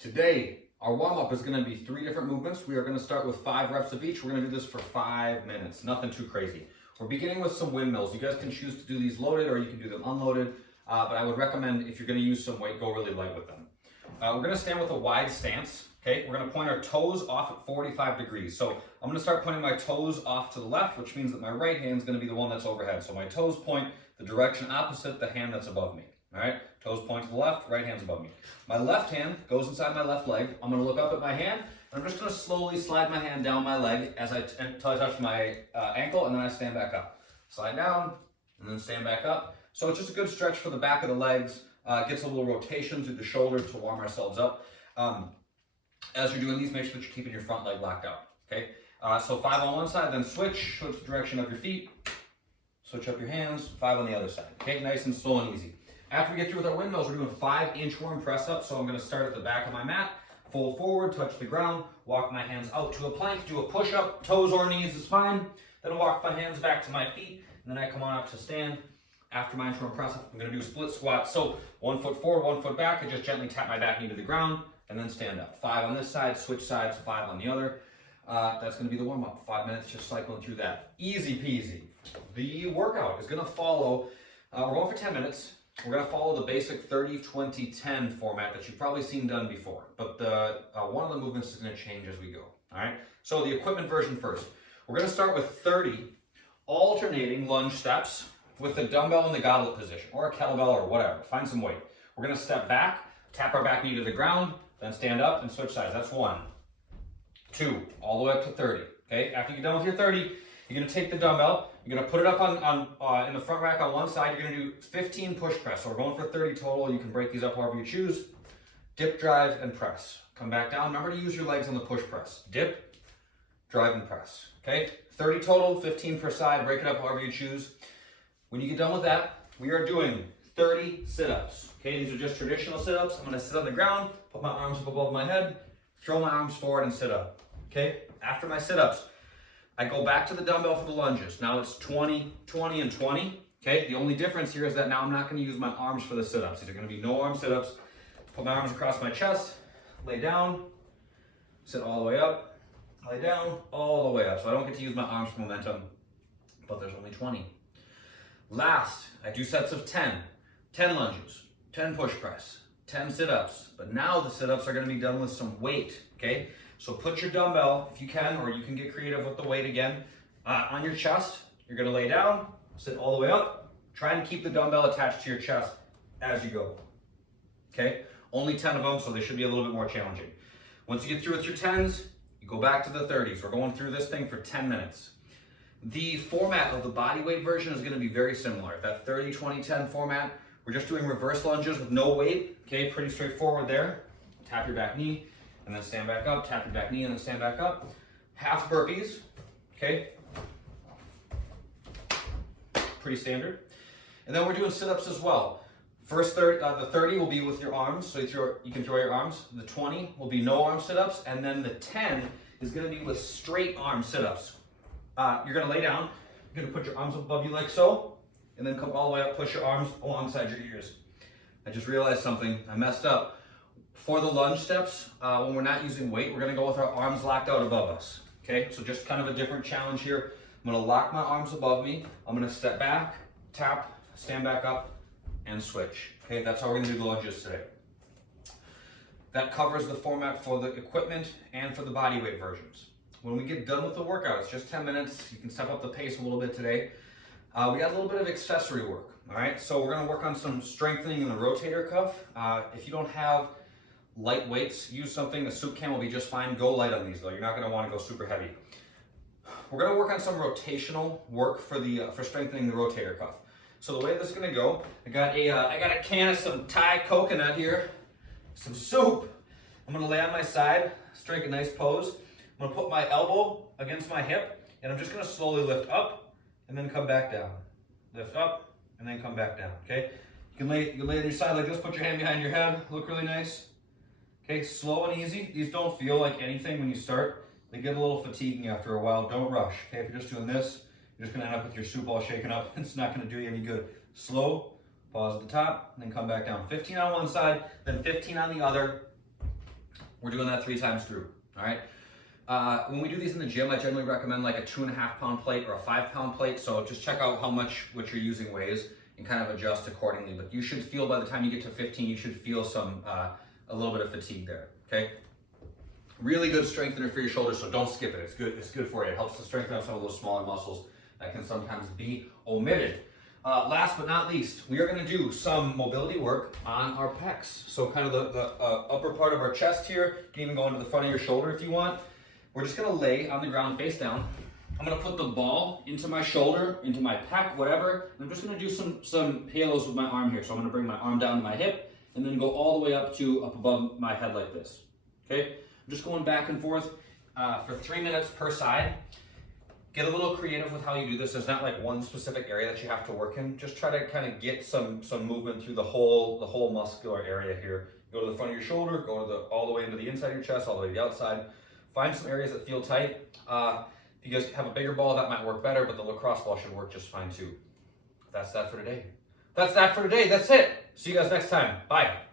Today, our warm-up is going to be 3 different movements. We are going to start with 5 reps of each. We're going to do this for 5 minutes, nothing too crazy. We're beginning with some windmills. You guys can choose to do these loaded or you can do them unloaded, but I would recommend if you're going to use some weight, go really light with them. We're going to stand with a wide stance, okay? We're going to point our toes off at 45 degrees. So I'm going to start pointing my toes off to the left, which means that my right hand is going to be the one that's overhead. So my toes point the direction opposite the hand that's above me. All right, toes point to the left, right hand's above me. My left hand goes inside my left leg. I'm gonna look up at my hand, and I'm just gonna slowly slide my hand down my leg until I touch my ankle, and then I stand back up. Slide down, and then stand back up. So it's just a good stretch for the back of the legs. Gets a little rotation through the shoulders to warm ourselves up. As you're doing these, make sure that you're keeping your front leg locked out, okay? So 5 on one side, then switch the direction of your feet. Switch up your hands, 5 on the other side, okay? Nice and slow and easy. After we get through with our windmills, we're doing 5-inch worm press up. So I'm gonna start at the back of my mat, fold forward, touch the ground, walk my hands out to a plank, do a push up, toes or knees is fine. Then walk my hands back to my feet, and then I come on up to stand. After my inch worm press up, I'm gonna do split squat. So 1 foot forward, 1 foot back, I just gently tap my back knee to the ground, and then stand up. 5 on this side, switch sides, 5 on the other. That's gonna be the warm up. 5 minutes, just cycling through that. Easy peasy. The workout is gonna follow, we're going for 10 minutes. We're going to follow the basic 30-20-10 format that you've probably seen done before, but one of the movements is going to change as we go. All right. So the equipment version first. We're going to start with 30 alternating lunge steps with the dumbbell in the goblet position, or a kettlebell, or whatever. Find some weight. We're going to step back, tap our back knee to the ground, then stand up and switch sides. That's 1, 2, all the way up to 30. Okay. After you get done with your 30. You're going to take the dumbbell, you're going to put it up on in the front rack on one side, you're going to do 15 push press. So we're going for 30 total. You can break these up however you choose. Dip, drive, and press. Come back down. Remember to use your legs on the push press. Dip, drive, and press. Okay? 30 total, 15 per side. Break it up however you choose. When you get done with that, we are doing 30 sit-ups. Okay? These are just traditional sit-ups. I'm going to sit on the ground, put my arms up above my head, throw my arms forward, and sit up. Okay? After my sit-ups, I go back to the dumbbell for the lunges. Now it's 20, 20, and 20. Okay, the only difference here is that now I'm not going to use my arms for the sit-ups. These are going to be no arm sit-ups. Put my arms across my chest, lay down, sit all the way up, lay down, all the way up. So I don't get to use my arms for momentum, but there's only 20. Last, I do sets of 10. 10 lunges, 10 push press, 10 sit-ups. But now the sit-ups are going to be done with some weight, okay? So put your dumbbell, if you can, or you can get creative with the weight again, on your chest. You're gonna lay down, sit all the way up. Try and keep the dumbbell attached to your chest as you go, okay? Only 10 of them, so they should be a little bit more challenging. Once you get through with your 10s, you go back to the 30s. We're going through this thing for 10 minutes. The format of the body weight version is gonna be very similar. That 30, 20, 10 format, we're just doing reverse lunges with no weight, okay? Pretty straightforward there. Tap your back knee, and then stand back up, tap your back knee, and then stand back up. Half burpees, okay? Pretty standard. And then we're doing sit-ups as well. First 30, the 30 will be with your arms, so you can throw your arms. The 20 will be no arm sit-ups, and then the 10 is gonna be with straight arm sit-ups. You're gonna lay down, you're gonna put your arms above you like so, and then come all the way up, push your arms alongside your ears. I just realized something, I messed up. For the lunge steps, when we're not using weight, we're gonna go with our arms locked out above us, okay? So just kind of a different challenge here. I'm gonna lock my arms above me. I'm gonna step back, tap, stand back up, and switch, okay? That's how we're gonna do the lunges today. That covers the format for the equipment and for the body weight versions. When we get done with the workout, it's just 10 minutes. You can step up the pace a little bit today. We got a little bit of accessory work, all right? So we're gonna work on some strengthening in the rotator cuff. If you don't have light weights, use something. The soup can will be just fine. Go light on these though. You're not going to want to go super heavy. We're going to work on some rotational work for strengthening the rotator cuff. So the way this is going to go, I got a can of some Thai coconut here, some soup. I'm going to lay on my side, strike a nice pose. I'm going to put my elbow against my hip, and I'm just going to slowly lift up and then come back down. Lift up and then come back down. Okay. You can lay on your side like this. Put your hand behind your head. Look really nice. Okay, slow and easy. These don't feel like anything when you start. They get a little fatiguing after a while. Don't rush. Okay, if you're just doing this, you're just gonna end up with your soup all shaken up. It's not gonna do you any good. Slow, pause at the top, and then come back down. 15 on one side, then 15 on the other. We're doing that 3 times through, all right? When we do these in the gym, I generally recommend like a 2.5 pound plate or a 5 pound plate. So just check out how much what you're using weighs and kind of adjust accordingly. But you should feel by the time you get to 15, you should feel some, a little bit of fatigue there, okay? Really good strengthener for your shoulders, so don't skip it. It's good for you. It helps to strengthen up some of those smaller muscles that can sometimes be omitted. Last but not least, we are going to do some mobility work on our pecs. So kind of the upper part of our chest here. You can even go into the front of your shoulder if you want. We're just going to lay on the ground face down. I'm going to put the ball into my shoulder, into my pec, whatever. And I'm just going to do some halos with my arm here. So I'm going to bring my arm down to my hip and then go all the way up above my head like this. Okay? I'm just going back and forth for 3 minutes per side. Get a little creative with how you do this. There's not like one specific area that you have to work in. Just try to kind of get some movement through the whole muscular area here. Go to the front of your shoulder, go to all the way into the inside of your chest, all the way to the outside. Find some areas that feel tight. If you guys have a bigger ball, that might work better, but the lacrosse ball should work just fine too. That's that for today. That's it. See you guys next time. Bye.